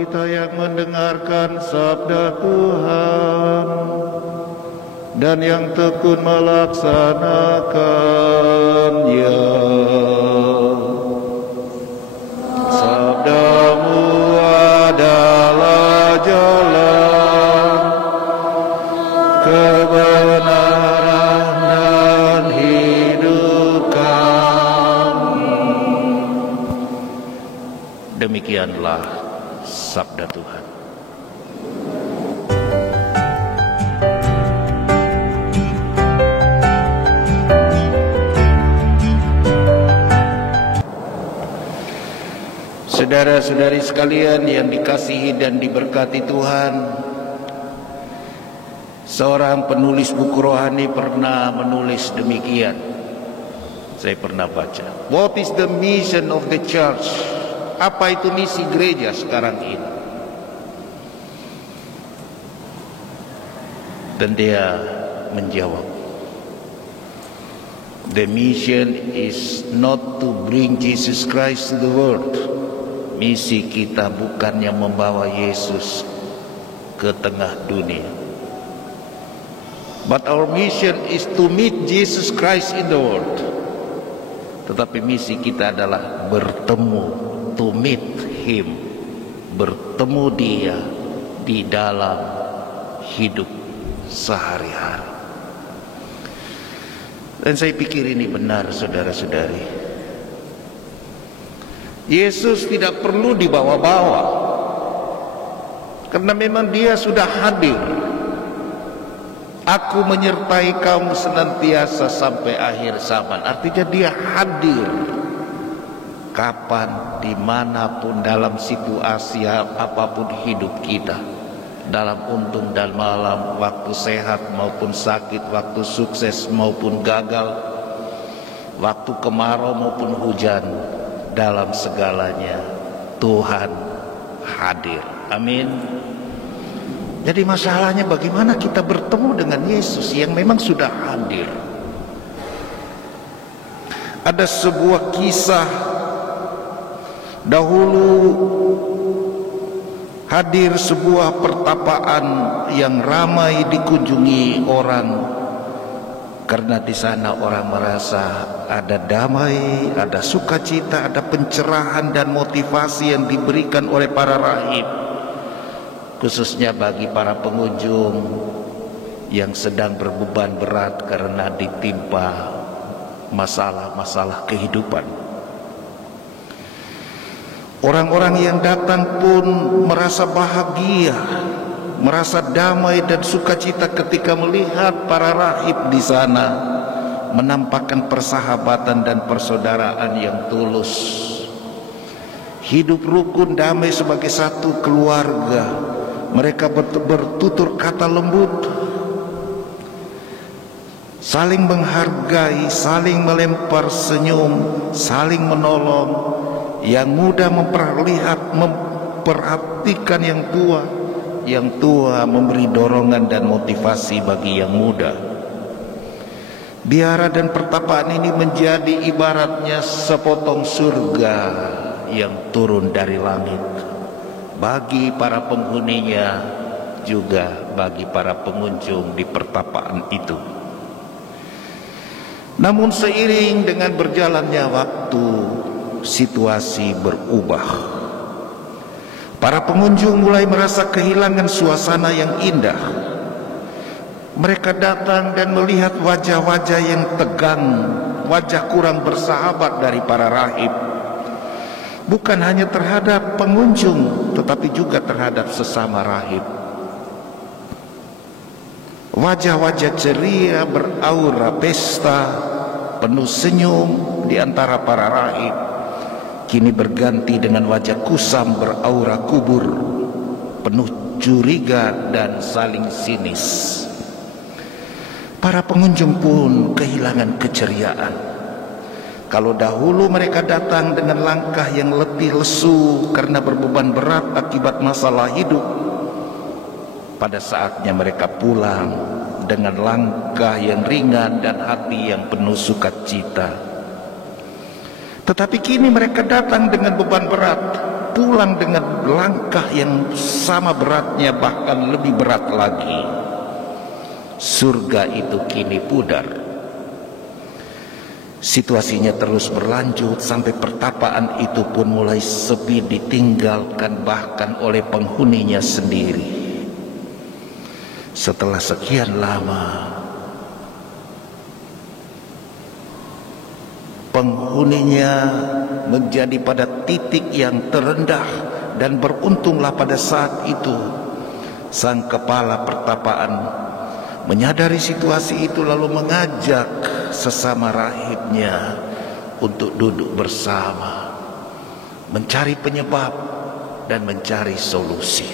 kita yang mendengarkan sabda Tuhan dan yang tekun melaksanakannya. Sabdamu adalah jalan, kebenaran dan hidup kami. Demikianlah sabda Tuhan. Saudara-saudari sekalian yang dikasihi dan diberkati Tuhan, seorang penulis buku rohani pernah menulis demikian. Saya pernah baca. What is the mission of the church? Apa itu misi gereja sekarang ini? Dan dia menjawab, the mission is not to bring Jesus Christ to the world. Misi kita bukannya membawa Yesus ke tengah dunia. But our mission is to meet Jesus Christ in the world. Tetapi misi kita adalah bertemu, to meet Him, bertemu Dia di dalam hidup sehari-hari. Dan saya pikir ini benar, saudara-saudari. Yesus tidak perlu dibawa-bawa, karena memang Dia sudah hadir. Aku menyertai kamu senantiasa sampai akhir zaman. Artinya Dia hadir kapan, dimanapun, dalam situasi apapun hidup kita, dalam untung dan malam, waktu sehat maupun sakit, waktu sukses maupun gagal, waktu kemarau maupun hujan, dalam segalanya Tuhan hadir. Amin. Jadi masalahnya bagaimana kita bertemu dengan Yesus yang memang sudah hadir. Ada sebuah kisah dahulu, hadir sebuah pertapaan yang ramai dikunjungi orang, karena di sana orang merasa ada damai, ada sukacita, ada pencerahan dan motivasi yang diberikan oleh para rahib, khususnya bagi para pengunjung yang sedang berbeban berat karena ditimpa masalah-masalah kehidupan. Orang-orang yang datang pun merasa bahagia, merasa damai dan sukacita ketika melihat para rahib di sana menampakkan persahabatan dan persaudaraan yang tulus. Hidup rukun damai sebagai satu keluarga. Mereka bertutur kata lembut, saling menghargai, saling melempar senyum, saling menolong. Yang muda memperhatikan yang tua, yang tua memberi dorongan dan motivasi bagi yang muda. Biara dan pertapaan ini menjadi ibaratnya sepotong surga yang turun dari langit bagi para penghuninya, juga bagi para pengunjung di pertapaan itu. Namun seiring dengan berjalannya waktu, situasi berubah. Para pengunjung mulai merasa kehilangan suasana yang indah. Mereka datang dan melihat wajah-wajah yang tegang, wajah kurang bersahabat dari para rahib. Bukan hanya terhadap pengunjung, tetapi juga terhadap sesama rahib. Wajah-wajah ceria beraura pesta, penuh senyum di antara para rahib, kini berganti dengan wajah kusam beraura kubur, penuh curiga dan saling sinis. Para pengunjung pun kehilangan keceriaan. Kalau dahulu mereka datang dengan langkah yang letih lesu karena berbeban berat akibat masalah hidup, pada saatnya mereka pulang dengan langkah yang ringan dan hati yang penuh sukacita. Tetapi kini mereka datang dengan beban berat, pulang dengan langkah yang sama beratnya, bahkan lebih berat lagi. Surga itu kini pudar. Situasinya terus berlanjut sampai pertapaan itu pun mulai sepi, ditinggalkan bahkan oleh penghuninya sendiri. Setelah sekian lama, penghuninya menjadi pada titik yang terendah, dan beruntunglah pada saat itu sang kepala pertapaan menyadari situasi itu, lalu mengajak sesama rahibnya untuk duduk bersama, mencari penyebab dan mencari solusi.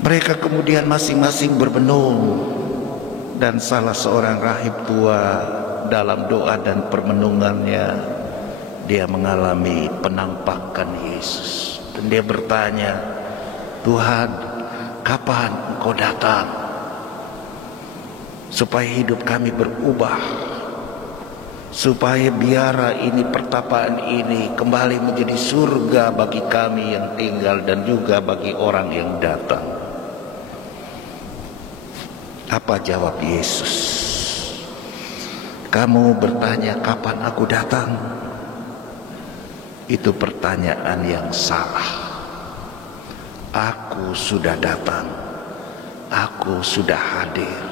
Mereka kemudian masing-masing bermenung, dan salah seorang rahib tua dalam doa dan permenungannya, dia mengalami penampakan Yesus. Dan dia bertanya, "Tuhan, kapan Engkau datang supaya hidup kami berubah, supaya biara ini, pertapaan ini kembali menjadi surga bagi kami yang tinggal dan juga bagi orang yang datang?" Apa jawab Yesus? "Kamu bertanya kapan aku datang? Itu pertanyaan yang salah. Aku sudah datang. Aku sudah hadir."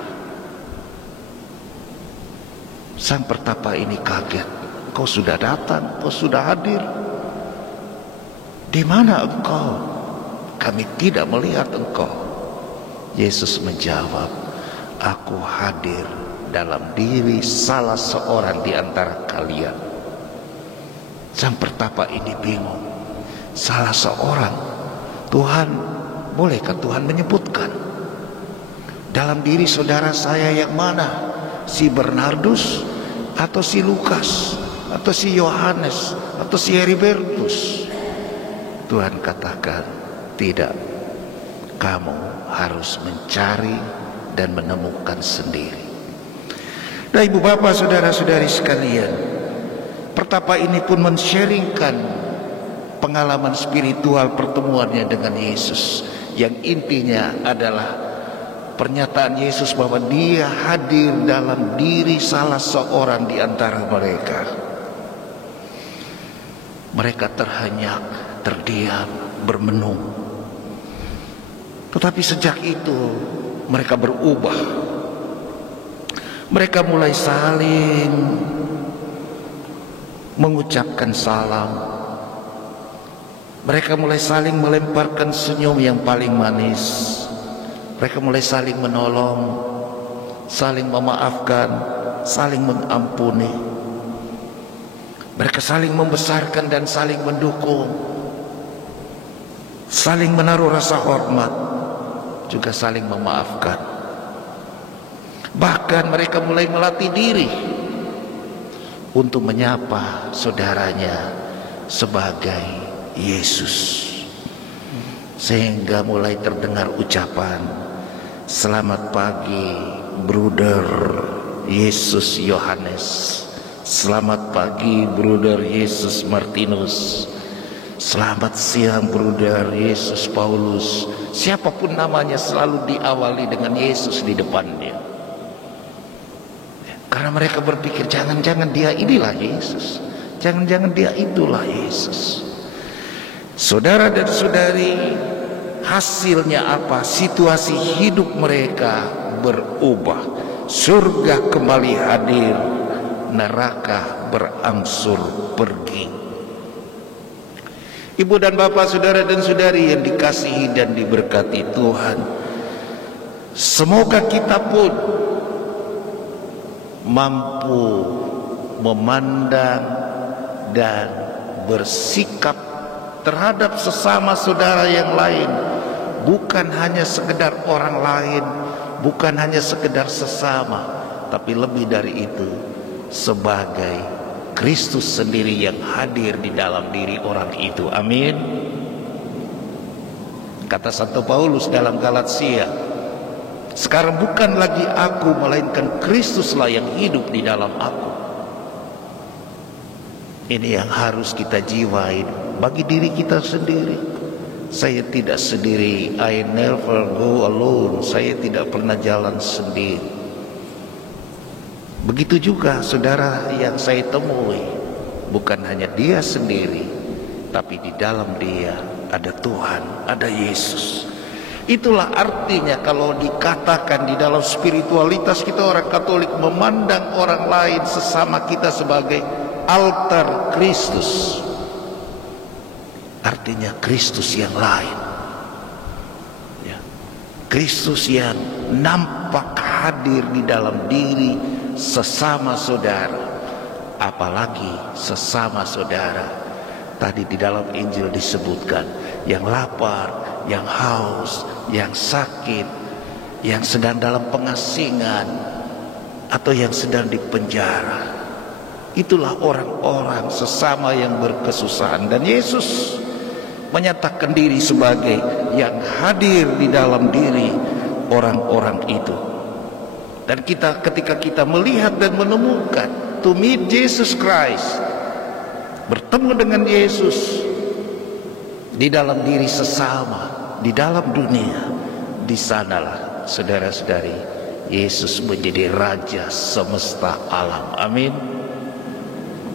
Sang pertapa ini kaget. "Kau sudah datang, kau sudah hadir. Di mana engkau? Kami tidak melihat engkau." Yesus menjawab, "Aku hadir dalam diri salah seorang di antara kalian." Sang pertapa ini bingung. Salah seorang? Tuhan, bolehkah Tuhan menyebutkan? Dalam diri saudara saya yang mana? Si Bernardus atau si Lukas atau si Yohanes atau si Heribertus? Tuhan katakan, tidak. Kamu harus mencari dan menemukan sendiri. Nah, ibu bapak, saudara-saudari sekalian, pertapa ini pun men-sharingkan pengalaman spiritual pertemuannya dengan Yesus, yang intinya adalah pernyataan Yesus bahwa dia hadir dalam diri salah seorang di antara mereka. Mereka terhenyak, terdiam, bermenung. Tetapi sejak itu mereka berubah. Mereka mulai saling mengucapkan salam. Mereka mulai saling melemparkan senyum yang paling manis. Mereka mulai saling menolong, saling memaafkan, saling mengampuni. Mereka saling membesarkan dan saling mendukung, saling menaruh rasa hormat, juga saling memaafkan. Bahkan mereka mulai melatih diri untuk menyapa saudaranya sebagai Yesus. Sehingga mulai terdengar ucapan, "Selamat pagi, Bruder Yesus Yohanes. Selamat pagi, Bruder Yesus Martinus. Selamat siang, Bruder Yesus Paulus." Siapapun namanya selalu diawali dengan Yesus di depannya. Karena mereka berpikir, jangan-jangan dia inilah Yesus, jangan-jangan dia itulah Yesus. Saudara dan saudari, hasilnya apa? Situasi hidup mereka berubah. Surga kembali hadir, neraka berangsur pergi. Ibu dan bapak, saudara dan saudari yang dikasihi dan diberkati Tuhan, semoga kita pun mampu memandang dan bersikap terhadap sesama saudara yang lain, bukan hanya sekedar orang lain, bukan hanya sekedar sesama, tapi lebih dari itu, sebagai Kristus sendiri yang hadir di dalam diri orang itu. Amin. Kata Santo Paulus dalam Galatia, "Sekarang bukan lagi aku, melainkan Kristuslah yang hidup di dalam aku." Ini yang harus kita jiwain bagi diri kita sendiri. Saya tidak sendiri. I never go alone. Saya tidak pernah jalan sendiri. Begitu juga saudara yang saya temui, bukan hanya dia sendiri, tapi di dalam dia ada Tuhan, ada Yesus. Itulah artinya kalau dikatakan di dalam spiritualitas kita, orang Katolik memandang orang lain sesama kita sebagai altar Kristus. Artinya Kristus yang lain, ya. Kristus yang nampak hadir di dalam diri sesama saudara. Apalagi sesama saudara, tadi di dalam Injil disebutkan yang lapar, yang haus, yang sakit, yang sedang dalam pengasingan, atau yang sedang di penjara. Itulah orang-orang sesama yang berkesusahan. Dan Yesus menyatakan diri sebagai yang hadir di dalam diri orang-orang itu. Dan kita, ketika kita melihat dan menemukan, to meet Jesus Christ, bertemu dengan Yesus di dalam diri sesama, di dalam dunia, di sanalah saudara-saudari Yesus menjadi Raja semesta alam. Amin.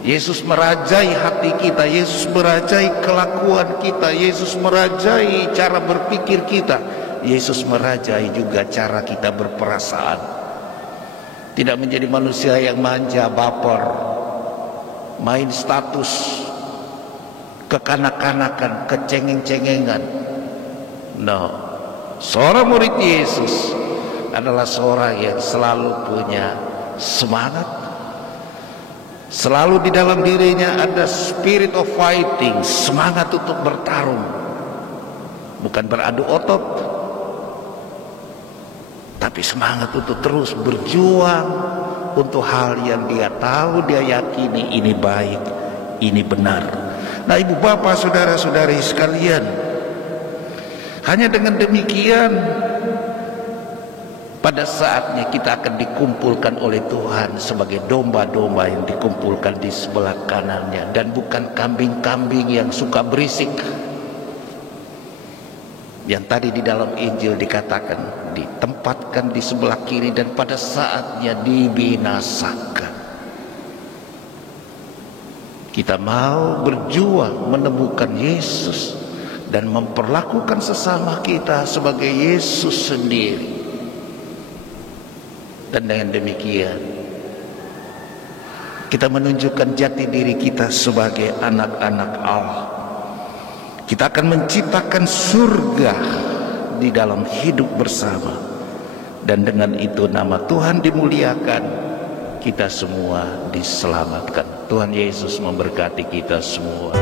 Yesus merajai hati kita, Yesus merajai kelakuan kita, Yesus merajai cara berpikir kita, Yesus merajai juga cara kita berperasaan. Tidak menjadi manusia yang manja, baper, main status, kekanak-kanakan, kecengeng-cengengan. No, seorang murid Yesus adalah seorang yang selalu punya semangat. Selalu di dalam dirinya ada spirit of fighting, semangat untuk bertarung, bukan beradu otot, tapi semangat untuk terus berjuang untuk hal yang dia tahu, dia yakini ini baik, ini benar. Nah, ibu bapak, saudara-saudari sekalian, hanya dengan demikian pada saatnya kita akan dikumpulkan oleh Tuhan sebagai domba-domba yang dikumpulkan di sebelah kanannya, dan bukan kambing-kambing yang suka berisik, yang tadi di dalam Injil dikatakan ditempatkan di sebelah kiri dan pada saatnya dibinasakan. Kita mau berjuang menemukan Yesus dan memperlakukan sesama kita sebagai Yesus sendiri. Dan dengan demikian kita menunjukkan jati diri kita sebagai anak-anak Allah. Kita akan menciptakan surga di dalam hidup bersama, dan dengan itu nama Tuhan dimuliakan, kita semua diselamatkan. Tuhan Yesus memberkati kita semua.